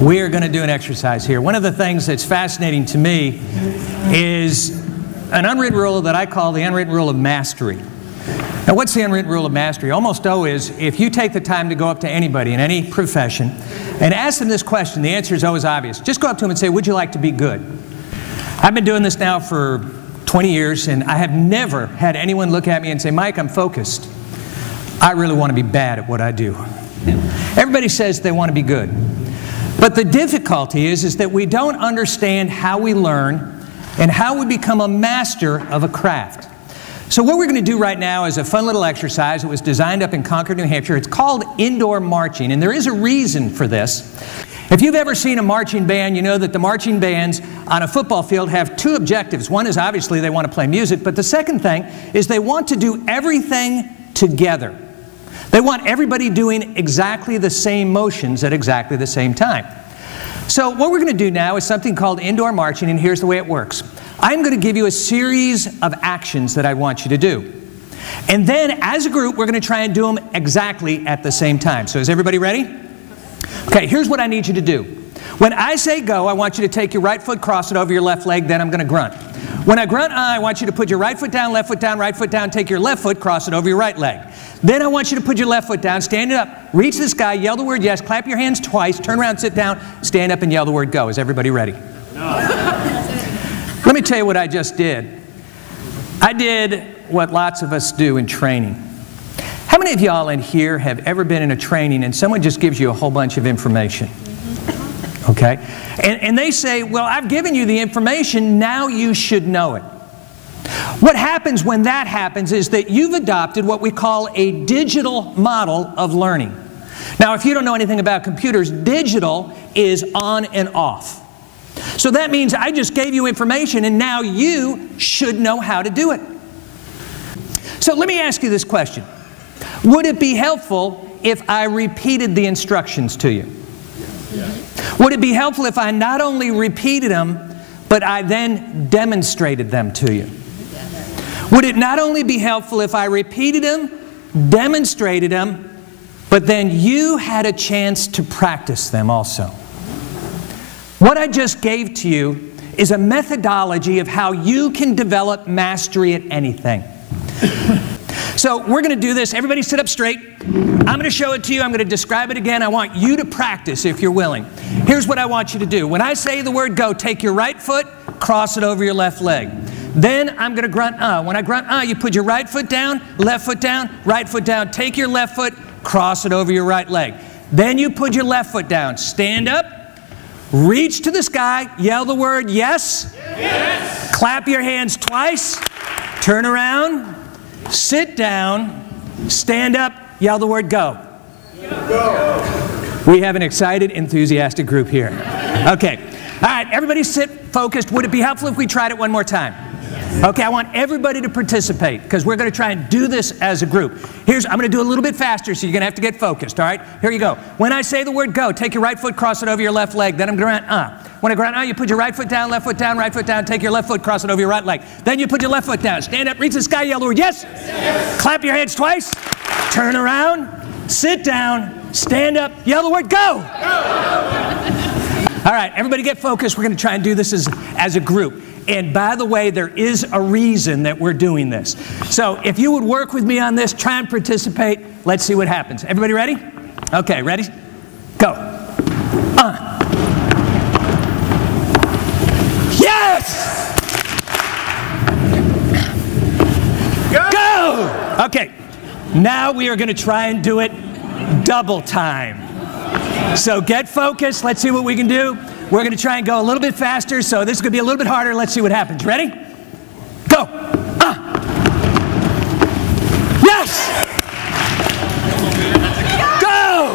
We are going to do an exercise here. One of the things that's fascinating to me is an unwritten rule that I call the unwritten rule of mastery. Now, what's the unwritten rule of mastery? Almost always, if you take the time to go up to anybody in any profession and ask them this question, the answer is always obvious. Just go up to them and say, would you like to be good? I've been doing this now for 20 years, and I have never had anyone look at me and say, Mike, I'm focused. I really want to be bad at what I do. Everybody says they want to be good. But the difficulty is that we don't understand how we learn and how we become a master of a craft. So what we're going to do right now is a fun little exercise. It was designed up in Concord, New Hampshire. It's called indoor marching, and there is a reason for this. If you've ever seen a marching band, you know that the marching bands on a football field have two objectives. One is obviously they want to play music, but the second thing is they want to do everything together. They want everybody doing exactly the same motions at exactly the same time. So what we're going to do now is something called indoor marching, and here's the way it works. I'm going to give you a series of actions that I want you to do. And then, as a group, we're going to try and do them exactly at the same time. So is everybody ready? Okay, here's what I need you to do. When I say go, I want you to take your right foot, cross it over your left leg, then I'm going to grunt. When I grunt, I want you to put your right foot down, right foot down, take your left foot, cross it over your right leg. Then I want you to put your left foot down, stand it up, reach the sky, yell the word yes, clap your hands twice, turn around, sit down, stand up and yell the word go. Is everybody ready? No. Let me tell you what I just did. I did what lots of us do in training. How many of y'all in here have ever been in a training and someone just gives you a whole bunch of information? Okay? And they say, well, I've given you the information, now you should know it. What happens when that happens is that you've adopted what we call a digital model of learning. Now, if you don't know anything about computers, digital is on and off. So that means I just gave you information and now you should know how to do it. So let me ask you this question. Would it be helpful if I repeated the instructions to you? Would it be helpful if I not only repeated them, but I then demonstrated them to you? Would it not only be helpful if I repeated them, demonstrated them, but then you had a chance to practice them also? What I just gave to you is a methodology of how you can develop mastery at anything. So we're going to do this. Everybody sit up straight. I'm going to show it to you. I'm going to describe it again. I want you to practice if you're willing. Here's what I want you to do. When I say the word go, take your right foot, cross it over your left leg. Then I'm going to grunt When I grunt you put your right foot down, right foot down. Take your left foot, cross it over your right leg. Then you put your left foot down. Stand up, reach to the sky, yell the word yes. Yes. Clap your hands twice, turn around, sit down, stand up, yell the word go. Go. We have an excited, enthusiastic group here. Okay. All right, everybody sit focused. Would it be helpful if we tried it one more time? Okay, I want everybody to participate because we're going to try and do this as a group. I'm going to do a little bit faster, so you're going to have to get focused, all right? Here you go. When I say the word go, take your right foot, cross it over your left leg. Then I'm going to grunt When I grunt you put your right foot down, right foot down. Take your left foot, cross it over your right leg. Then you put your left foot down. Stand up, reach the sky, yell the word yes. Yes. Clap your hands twice. Turn around, sit down, stand up, yell the word go. Go. All right, everybody get focused. We're going to try and do this as a group. And by the way, there is a reason that we're doing this. So if you would work with me on this, try and participate. Let's see what happens. Everybody ready? Okay, ready? Go. Yes! Go! Okay, now we are going to try and do it double time. So get focused. Let's see what we can do. We're going to try and go a little bit faster, so this is going to be a little bit harder. Let's see what happens. Ready? Go. Yes! Go!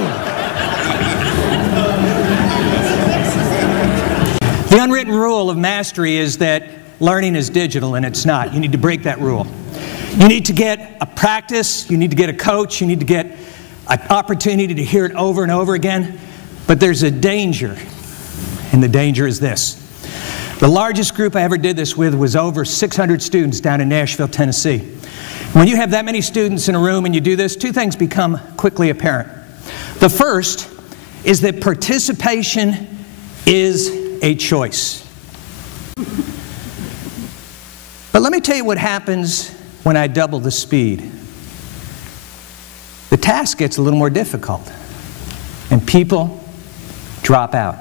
The unwritten rule of mastery is that learning is digital, and it's not. You need to break that rule. You need to get a practice. You need to get a coach. You need to get an opportunity to hear it over and over again. But there's a danger. And the danger is this. The largest group I ever did this with was over 600 students down in Nashville, Tennessee. When you have that many students in a room and you do this, two things become quickly apparent. The first is that participation is a choice. But let me tell you what happens when I double the speed. The task gets a little more difficult, and people drop out.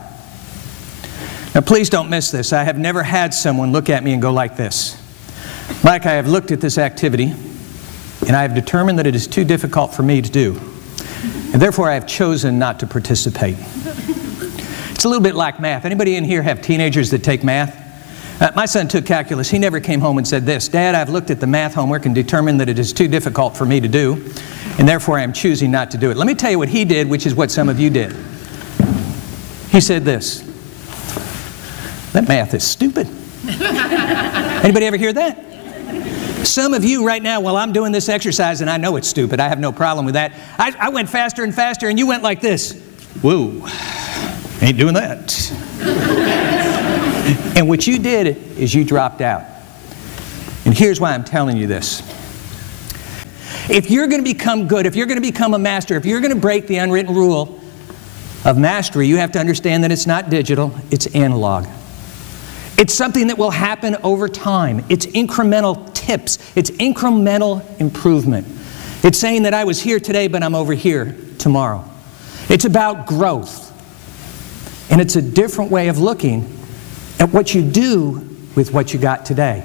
Now, please don't miss this. I have never had someone look at me and go like this. Mike, I have looked at this activity, and I have determined that it is too difficult for me to do, and therefore I have chosen not to participate. It's a little bit like math. Anybody in here have teenagers that take math? My son took calculus. He never came home and said this: Dad, I've looked at the math homework and determined that it is too difficult for me to do, and therefore I am choosing not to do it. Let me tell you what he did, which is what some of you did. He said this: that math is stupid. Anybody ever hear that? Some of you right now, while I'm doing this exercise, and I know it's stupid, I have no problem with that, I went faster and faster, and you went like this. Whoa, ain't doing that. And what you did is you dropped out. And here's why I'm telling you this. If you're going to become good, if you're going to become a master, if you're going to break the unwritten rule of mastery, you have to understand that it's not digital, it's analog. It's something that will happen over time. It's incremental tips. It's incremental improvement. It's saying that I was here today, but I'm over here tomorrow. It's about growth. And it's a different way of looking at what you do with what you got today.